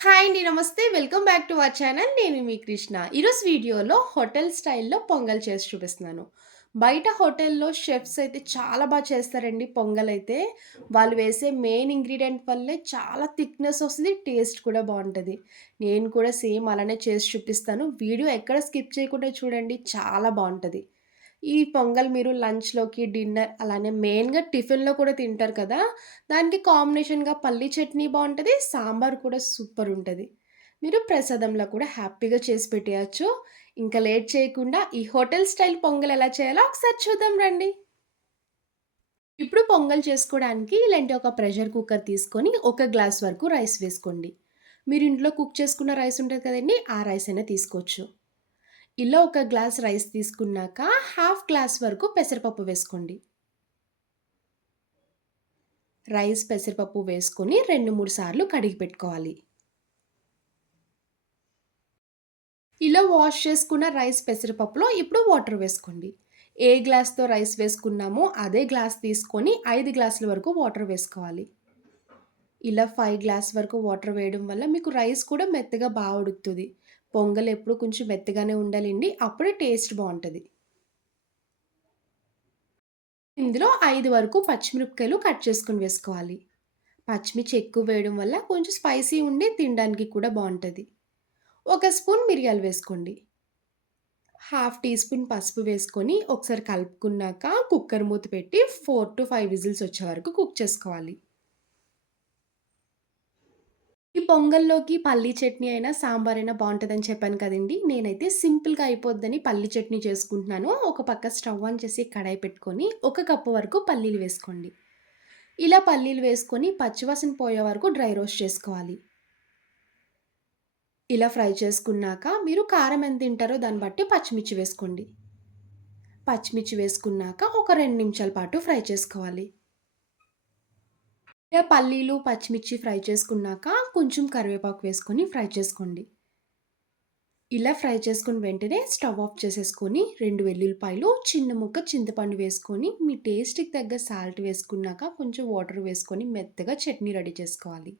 Hi అండి. నమస్తే. Welcome back to our channel. నేను మీ కృష్ణ. ఈరోజు వీడియోలో హోటల్ స్టైల్‌లో పొంగల్ చేసి చూపిస్తున్నాను. బయట హోటల్‌లో షెఫ్స్ అయితే చాలా బాగా చేస్తారండి పొంగల్ అయితే వాళ్ళు వేసే మెయిన్ ఇంగ్రీడియంట్ వల్లే చాలా థిక్‌నెస్ వస్తుంది టేస్ట్ కూడా బాగుంటుంది నేను కూడా సేమ్ అలానే చేసి చూపిస్తాను. వీడియో ఎక్కడ స్కిప్ చేయకుండా చూడండి. చాలా బాగుంటుంది ఈ పొంగల్ మీరు లంచ్‌లోకి, డిన్నర్ అలానే మెయిన్‌గా టిఫిన్‌లో కూడా తింటారు కదా! దానికి కాంబినేషన్‌గా పల్లీ చట్నీ బాగుంటుంది సాంబార్ కూడా సూపర్ ఉంటుంది మీరు ప్రసాదంలో కూడా హ్యాపీగా చేసి పెట్టేయొచ్చు. ఇంకా లేట్ చేయకుండా ఈ హోటల్ స్టైల్ పొంగల్ ఎలా చేయాలో ఒకసారి చూద్దాం రండి. ఇప్పుడు పొంగల్ చేసుకోవడానికి ఇలాంటి ఒక ప్రెషర్ కుక్కర్ తీసుకొని ఒక గ్లాస్ వరకు రైస్ వేసుకోండి. మీరు ఇంట్లో కుక్ చేసుకున్న రైస్ ఉంటుంది కదండి ఆ రైస్ అయినా తీసుకోవచ్చు. ఇలా ఒక గ్లాస్ రైస్ తీసుకున్నాక హాఫ్ గ్లాస్ వరకు పెసరపప్పు వేసుకోండి. రైస్, పెసరపప్పు వేసుకొని 2, 3 సార్లు కడిగి పెట్టుకోవాలి. ఇలా వాష్ చేసుకున్న రైస్, పెసరపప్పులో ఇప్పుడు వాటర్ వేసుకోండి. ఏ గ్లాస్‌తో రైస్ వేసుకున్నామో అదే గ్లాస్ తీసుకొని ఐదు గ్లాసుల వరకు వాటర్ వేసుకోవాలి. ఇలా ఫైవ్ గ్లాస్ వరకు వాటర్ వేయడం వల్ల మీకు రైస్ కూడా మెత్తగా బాగా ఉడుకుతుంది పొంగల్ ఎప్పుడు కొంచెం మెత్తగానే ఉండాలండి. అప్పుడే టేస్ట్ బాగుంటుంది ఇందులో ఐదు వరకు పచ్చిమిరపకాయలు కట్ చేసుకొని వేసుకోవాలి. పచ్చిమిర్చి ఎక్కువ వేయడం వల్ల కొంచెం స్పైసీ ఉండి తినడానికి కూడా బాగుంటుంది ఒక స్పూన్ మిరియాలు వేసుకోండి. హాఫ్ టీ స్పూన్ పసుపు వేసుకొని ఒకసారి కలుపుకున్నాక కుక్కర్ మూత పెట్టి 4-5 విజిల్స్ వచ్చే వరకు కుక్ చేసుకోవాలి. ఈ పొంగల్లోకి పల్లీ చట్నీ అయినా, సాంబార్ అయినా బాగుంటుందని చెప్పాను కదండీ! నేనైతే సింపుల్‌గా అయిపోద్దని పల్లీ చట్నీ చేసుకుంటున్నాను. ఒక పక్క స్టవ్ ఆన్ చేసి కడాయి పెట్టుకొని, ఒక కప్పు వరకు పల్లీలు వేసుకోండి. ఇలా పల్లీలు వేసుకొని పచ్చివాసన పోయే వరకు డ్రై రోస్ట్ చేసుకోవాలి. ఇలా ఫ్రై చేసుకున్నాక మీరు కారం ఎంత తింటారో దాన్ని బట్టి పచ్చిమిర్చి వేసుకోండి. పచ్చిమిర్చి వేసుకున్నాక ఒక రెండు నిమిషాల పాటు ఫ్రై చేసుకోవాలి. పల్లీలు, పచ్చిమిర్చి ఫ్రై చేసుకున్నాక కొంచెం కరివేపాకు వేసుకొని ఫ్రై చేసుకోండి. ఇలా ఫ్రై చేసుకున్న వెంటనే స్టవ్ ఆఫ్ చేసేసుకొని రెండు వెల్లుల్లిపాయలు, చిన్న ముక్క చింతపండు వేసుకొని మీ టేస్ట్‌కి తగ్గ సాల్ట్ వేసుకున్నాక కొంచెం వాటర్ వేసుకొని మెత్తగా చట్నీ రెడీ చేసుకోవాలి.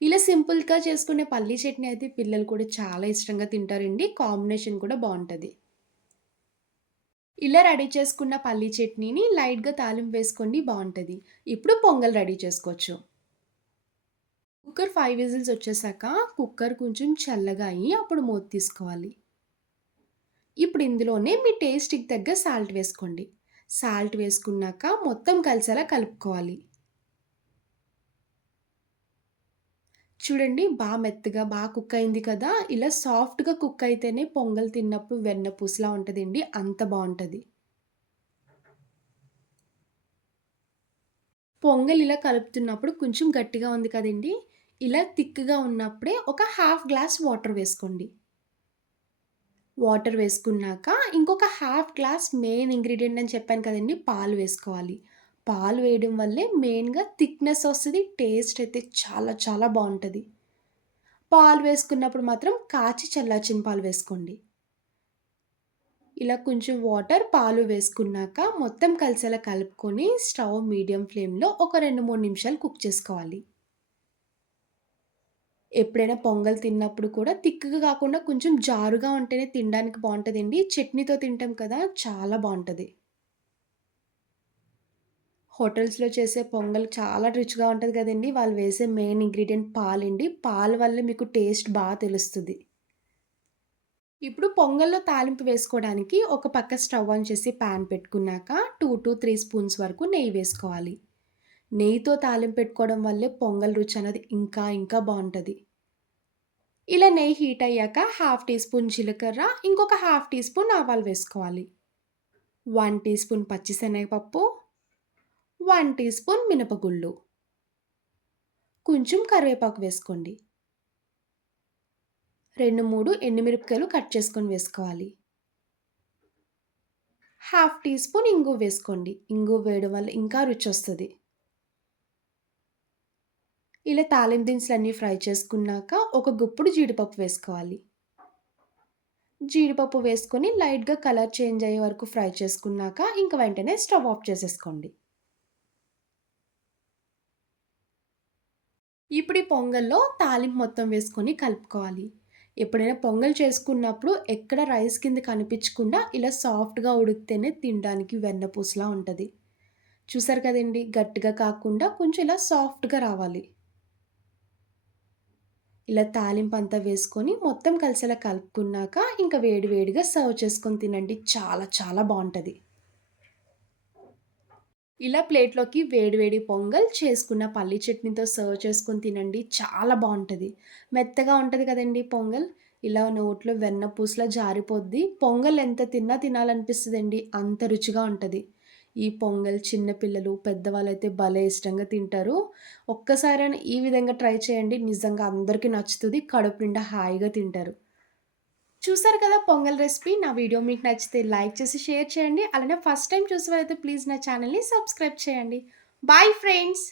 ఇలా సింపుల్‌గా చేసుకునే పల్లీ చట్నీ అయితే పిల్లలు కూడా చాలా ఇష్టంగా తింటారండి. కాంబినేషన్ కూడా బాగుంటుంది ఇలా రెడీ చేసుకున్న పల్లీ చట్నీని లైట్‌గా తాలింపు వేసుకోండి బాగుంటుంది ఇప్పుడు పొంగల్ రెడీ చేసుకోవచ్చు. కుక్కర్ ఫైవ్ విజిల్స్ వచ్చేసాక కుక్కర్ కొంచెం చల్లగా అయ్యి అప్పుడు మూత తీసుకోవాలి. ఇప్పుడు ఇందులోనే మీ టేస్ట్‌కి తగ్గ సాల్ట్ వేసుకోండి. సాల్ట్ వేసుకున్నాక మొత్తం కలిసేలా కలుపుకోవాలి. చూడండి బాగా మెత్తగా బాగా కుక్ అయింది కదా! ఇలా సాఫ్ట్‌గా కుక్ అయితేనే పొంగల్ తిన్నప్పుడు వెన్న పూసలా ఉంటుందండి అంత బాగుంటుంది పొంగల్ ఇలా కలుపుతున్నప్పుడు కొంచెం గట్టిగా ఉంది కదండీ! ఇలా థిక్‌గా ఉన్నప్పుడే ఒక హాఫ్ గ్లాస్ వాటర్ వేసుకోండి. వాటర్ వేసుకున్నాక ఇంకొక హాఫ్ గ్లాస్ మెయిన్ ఇంగ్రీడియంట్ అని చెప్పాను కదండి పాలు వేసుకోవాలి. పాలు వేయడం వల్లే మెయిన్‌గా థిక్‌నెస్ వస్తుంది టేస్ట్ అయితే చాలా చాలా బాగుంటుంది పాలు వేసుకున్నప్పుడు మాత్రం కాచి చల్లార్చిన పాలు వేసుకోండి. ఇలా కొంచెం వాటర్, పాలు వేసుకున్నాక మొత్తం కలిసేలా కలుపుకొని స్టవ్ మీడియం ఫ్లేమ్‌లో ఒక 2, 3 నిమిషాలు కుక్ చేసుకోవాలి. ఎప్పుడైనా పొంగల్ తిన్నప్పుడు కూడా థిక్‌గా కాకుండా కొంచెం జారుగా ఉంటేనే తినడానికి బాగుంటుందండి చట్నీతో తింటాం కదా! చాలా బాగుంటుంది హోటల్స్‌లో చేసే పొంగల్ చాలా రుచిగా ఉంటుంది కదండి వాళ్ళు వేసే మెయిన్ ఇంగ్రీడియెంట్ పాలండి. పాలు వల్ల మీకు టేస్ట్ బాగా తెలుస్తుంది ఇప్పుడు పొంగల్‌లో తాలింపు వేసుకోవడానికి ఒక పక్క స్టవ్ ఆన్ చేసి పాన్ పెట్టుకున్నాక 2-3 స్పూన్స్ వరకు నెయ్యి వేసుకోవాలి. నెయ్యితో తాలింపు పెట్టుకోవడం వల్లే పొంగల్ రుచి అనేది ఇంకా ఇంకా బాగుంటుంది ఇలా నెయ్యి హీట్ అయ్యాక హాఫ్ టీ స్పూన్ జీలకర్ర, ఇంకొక హాఫ్ టీ స్పూన్ ఆవాలు వేసుకోవాలి. వన్ టీ స్పూన్ పచ్చిశనగపప్పు, వన్ టీ స్పూన్ మినపగుళ్ళు. కొంచెం కరివేపాకు వేసుకోండి. 2, 3 ఎండుమిరపకాయలు కట్ చేసుకొని వేసుకోవాలి. హాఫ్ టీ స్పూన్ ఇంగువ వేసుకోండి. ఇంగు వేయడం వల్ల ఇంకా రుచి వస్తుంది ఇలా తాలింపు దినుసులన్నీ ఫ్రై చేసుకున్నాక ఒక గుప్పుడు జీడిపప్పు వేసుకోవాలి. జీడిపప్పు వేసుకొని లైట్‌గా కలర్ చేంజ్ అయ్యే వరకు ఫ్రై చేసుకున్నాక ఇంక వెంటనే స్టవ్ ఆఫ్ చేసేసుకోండి. ఇప్పుడు ఈ పొంగల్లో తాలింపు మొత్తం వేసుకొని కలుపుకోవాలి. ఎప్పుడైనా పొంగల్ చేసుకున్నప్పుడు ఎక్కడ రైస్ కింద కనిపించకుండా ఇలా సాఫ్ట్‌గా ఉడికితేనే తినడానికి వెన్నపూసలా ఉంటుంది చూసారు కదండీ! గట్టిగా కాకుండా కొంచెం ఇలా సాఫ్ట్‌గా రావాలి. ఇలా తాలింపు అంతా వేసుకొని మొత్తం కలిసేలా కలుపుకున్నాక ఇంకా వేడివేడిగా సర్వ్ చేసుకొని తినండి. చాలా చాలా బాగుంటుంది ఇలా ప్లేట్‌లోకి వేడివేడి పొంగల్, చేసుకున్న పల్లి చట్నీతో సర్వ్ చేసుకొని తినండి. చాలా బాగుంటుంది మెత్తగా ఉంటుంది కదండి పొంగల్. ఇలా నోట్లో వెన్న పూసలా జారిపోద్ది. పొంగల్ ఎంత తిన్నా తినాలనిపిస్తుందండి అంత రుచిగా ఉంటుంది ఈ పొంగల్ చిన్నపిల్లలు పెద్దవాళ్ళు అయితే భలే ఇష్టంగా తింటారు. ఒక్కసారైనా ఈ విధంగా ట్రై చేయండి. నిజంగా అందరికీ నచ్చుతుంది కడుపు నిండా హాయిగా తింటారు. చూసారు కదా పొంగల్ రెసిపీ. నా వీడియో మీకు నచ్చితే లైక్ చేసి, షేర్ చేయండి. అలానే ఫస్ట్ టైం చూసేవారైతే ప్లీజ్ నా ఛానల్ని సబ్స్క్రైబ్ చేయండి. Bye friends.